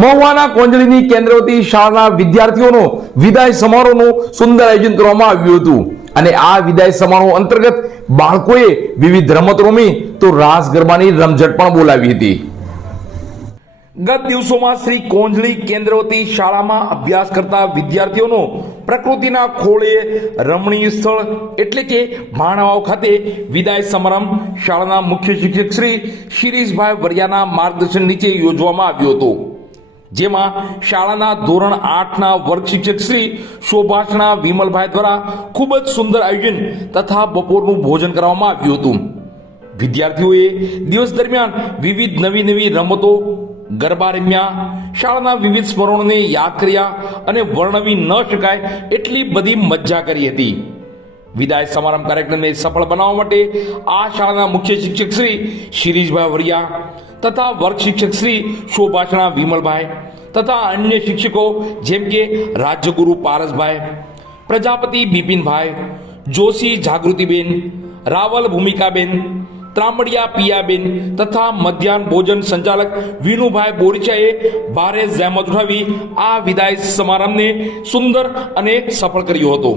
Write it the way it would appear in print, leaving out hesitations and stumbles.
મહુવાના કોંજળીની કેન્દ્રવતી શાળાના વિદ્યાર્થીઓનો વિદાય સમારોહનું સુંદર આયોજન કરવામાં આવ્યું હતું અને આ વિદાય સમારોહ અંતર્ગત બાળકોએ વિવિધ રમતો રમી તો રાસ ગરબાની રમઝટ પણ બોલાવી હતી। ગત દિવસોમાં શ્રી કોંજળી કેન્દ્રવતી શાળામાં અભ્યાસ કરતા વિદ્યાર્થીઓનો પ્રકૃતિના ખોળે રમણીય સ્થળ એટલે કે ભાણવાવ ખાતે વિદાય સમારંભ શાળાના મુખ્ય શિક્ષક શ્રી શિરીષભાઈ વરિયાના માર્ગદર્શન નીચે યોજવામાં આવ્યો હતો, જેમાં શાળાના ધોરણ 8ના વર્ગ શિક્ષક શ્રી શોભાષણા વિમલભાઈ દ્વારા ખૂબ જ સુંદર આયોજન તથા બપોરનું ભોજન કરવામાં આવ્યું હતું। વિદ્યાર્થીઓએ દિવસ દરમિયાન વિવિધ નવી રમતો ગરબા રમ્યા, શાળાના વિવિધ સ્મરણોને યાદ કર્યા અને વર્ણવી ન શકાય એટલી બધી મજા કરી હતી। વિદાય સમારંભ કાર્યક્રમને સફળ બનાવવા માટે આ શાળાના મુખ્ય શિક્ષક શ્રી શિરીષભાઈ વરિયા તથા વર્ગ શિક્ષક શ્રી શોભાષણા વિમલભાઈ તથા અન્ય શિક્ષકો જેમ કે રાજ્યગુરુ પારસભાઈ, પ્રજાપતિ બિપિનભાઈ, જોશી જાગૃતિબેન, રાવલ ભૂમિકાબેન, ત્રામડિયા પિયાબેન તથા મધ્યાહન ભોજન સંચાલક વિનુભાઈ બોરીચાએ ભારે જહેમત ઉઠાવી આ વિદાય સમારંભને સુંદર અને સફળ કર્યો હતો।